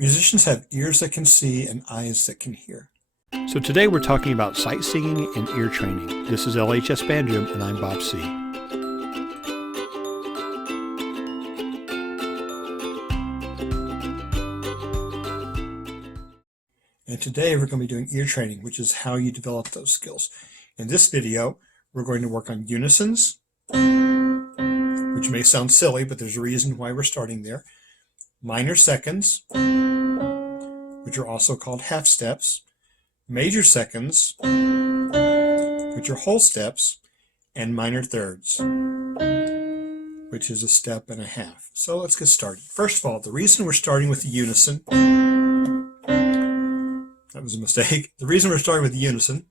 Musicians have ears that can see and eyes that can hear. So today we're talking about sight singing and ear training. This is LHS Banjum and I'm Bob C. And today we're going to be doing ear training, which is how you develop those skills. In this video, we're going to work on unisons, which may sound silly, but there's a reason why we're starting there. Minor seconds, which are also called half steps. Major seconds, which are whole steps, and minor thirds, which is a step and a half. So let's get started. First of all, the reason we're starting with the unison, that was a mistake. The reason we're starting with the unison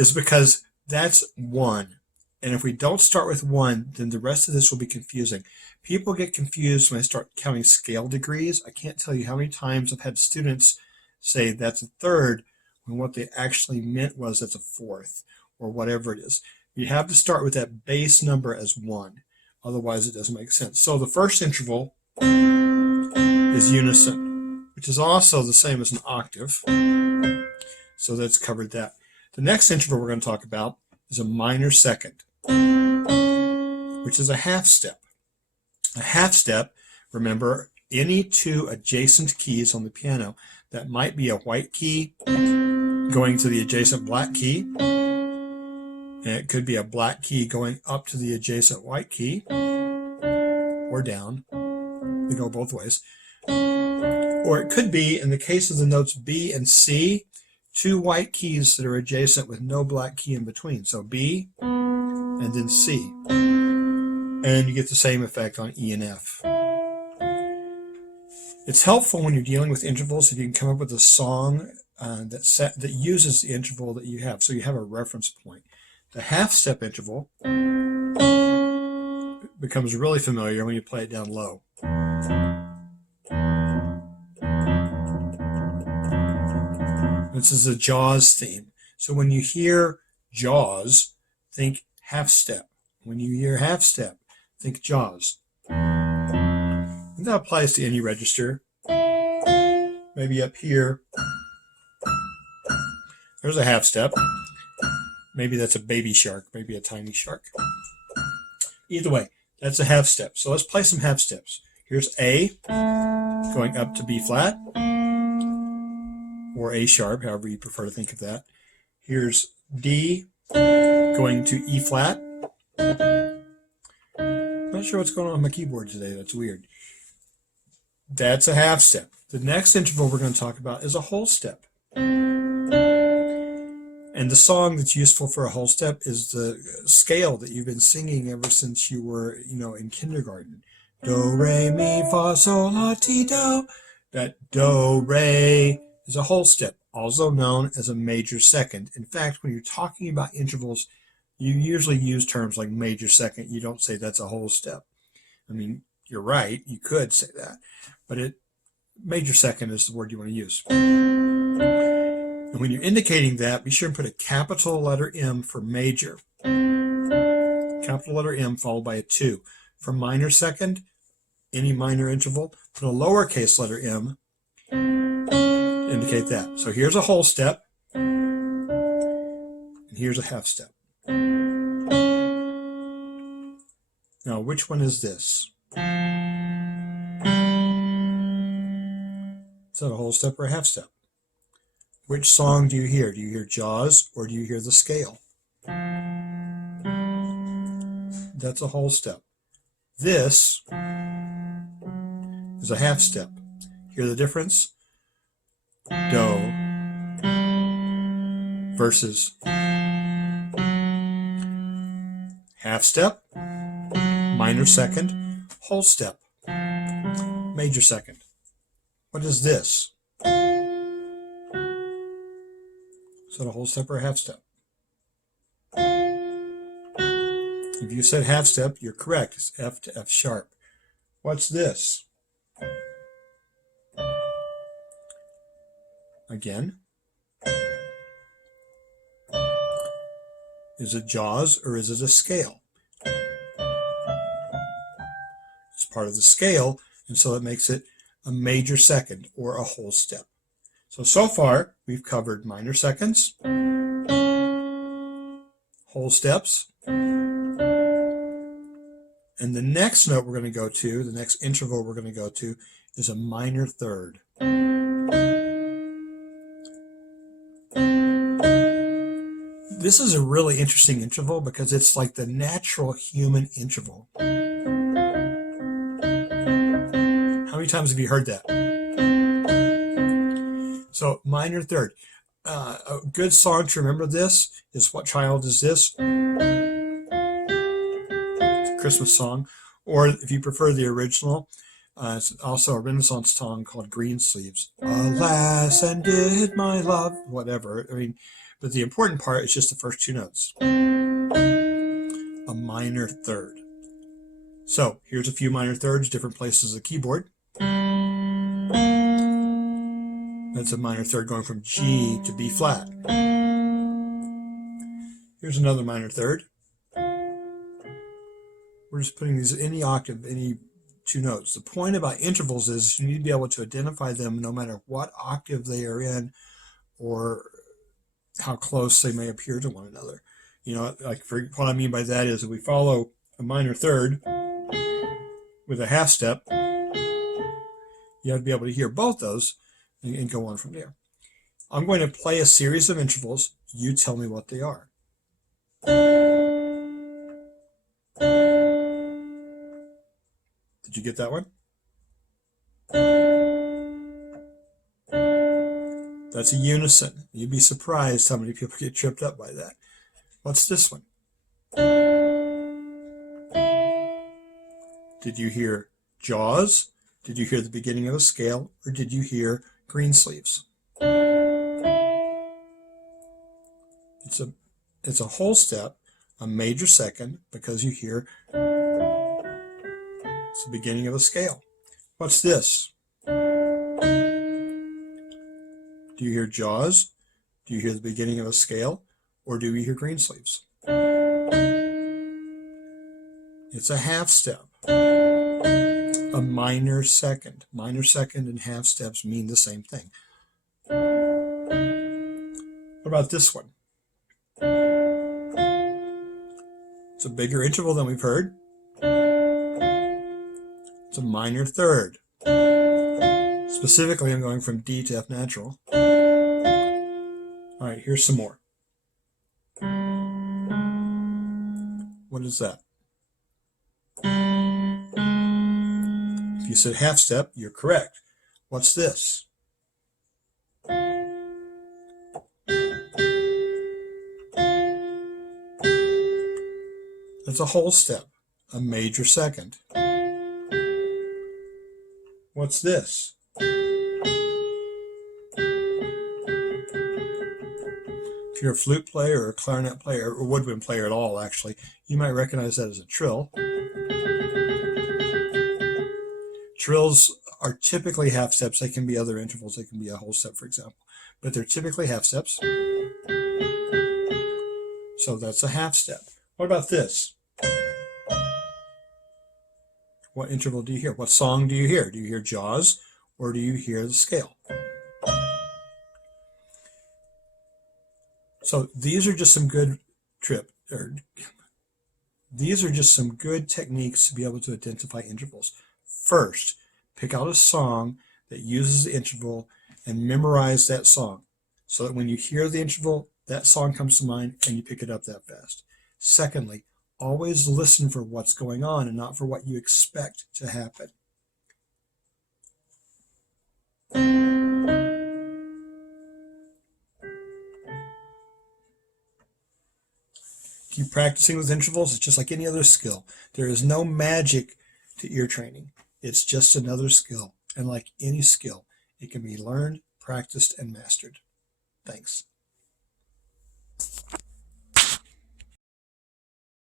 is because that's one. And if we don't start with one, then the rest of this will be confusing. People get confused when I start counting scale degrees. I can't tell you how many times I've had students say that's a third when what they actually meant was that's a fourth or whatever it is. You have to start with that base number as one. Otherwise, it doesn't make sense. So the first interval is unison, which is also the same as an octave. So that's covered that. The next interval we're going to talk about is a minor second, which is a half step. A half step, remember, any two adjacent keys on the piano. That might be a white key going to the adjacent black key, and it could be a black key going up to the adjacent white key, or down. They go both ways. Or it could be, in the case of the notes B and C, two white keys that are adjacent with no black key in between. So B and then C. And you get the same effect on E and F. It's helpful when you're dealing with intervals if you can come up with a song that uses the interval that you have, so you have a reference point. The half-step interval becomes really familiar when you play it down low. This is a Jaws theme. So when you hear Jaws, think half-step. When you hear half-step, think Jaws. And that applies to any register. Maybe up here, there's a half step. Maybe that's a baby shark, maybe a tiny shark. Either way, that's a half step. So let's play some half steps. Here's A going up to B flat, or A sharp, however you prefer to think of that. Here's D going to E flat. Not sure what's going on my keyboard today. That's weird. That's a half step. The next interval we're going to talk about is a whole step. And the song that's useful for a whole step is the scale that you've been singing ever since you were, in kindergarten. Do, re, mi, fa, sol, la, ti, do. That do, re is a whole step, also known as a major second. In fact, when you're talking about intervals, you usually use terms like major second. You don't say that's a whole step. I mean, you're right, you could say that, but major second is the word you want to use. And when you're indicating that, be sure and put a capital letter M for major. Capital letter M followed by a 2. For minor second, any minor interval, put a lowercase letter m to indicate that. So here's a whole step, and here's a half step. Now, which one is this? Is that a whole step or a half step? Which song do you hear? Do you hear Jaws or do you hear the scale? That's a whole step. This is a half step. Hear the difference? Do versus half step, minor second, whole step, major second. What is this? Is that a whole step or a half step? If you said half step, you're correct. It's F to F sharp. What's this? Again. Is it Jaws or is it a scale? It's part of the scale, And so it makes it a major second or a whole step. So far, we've covered minor seconds, whole steps, and the next note we're going to go to, the next interval we're going to go to, is a minor third. This is a really interesting interval because it's like the natural human interval. How many times have you heard that? So minor third. A good song to remember this is What Child Is This? It's a Christmas song. Or if you prefer the original, it's also a Renaissance song called Green Sleeves. Alas, and did my love, whatever. I mean, but the important part is just the first two notes. A minor third. So here's a few minor thirds, different places of the keyboard. That's a minor third going from G to B flat. Here's another minor third. We're just putting these in any octave, any two notes. The point about intervals is you need to be able to identify them no matter what octave they are in or how close they may appear to one another. You know, like what I mean by that is if we follow a minor third with a half step, you have to be able to hear both those and go on from there. I'm going to play a series of intervals. You tell me what they are. Did you get that one? That's a unison. You'd be surprised how many people get tripped up by that. What's this one? Did you hear Jaws? Did you hear the beginning of a scale? Or did you hear Green Sleeves? It's a whole step, a major second, because you hear it's the beginning of a scale. What's this? Do you hear Jaws? Do you hear the beginning of a scale? Or do you hear Green Sleeves? It's a half step. A minor second. Minor second and half steps mean the same thing. What about this one? It's a bigger interval than we've heard. It's a minor third. Specifically, I'm going from D to F natural. All right, here's some more. What is that? If you said half step, you're correct. What's this? That's a whole step, a major second. What's this? If you're a flute player or a clarinet player or woodwind player at all, actually, you might recognize that as a trill. Trills are typically half steps. They can be other intervals. They can be a whole step, for example. But they're typically half steps. So that's a half step. What about this? What interval do you hear? What song do you hear? Do you hear Jaws or do you hear the scale? So these are just some good techniques to be able to identify intervals. First, pick out a song that uses the interval and memorize that song so that when you hear the interval, that song comes to mind and you pick it up that fast. Secondly, always listen for what's going on and not for what you expect to happen. Keep practicing with intervals. It's just like any other skill. There is no magic to ear training. It's just another skill. And like any skill, it can be learned, practiced, and mastered. Thanks.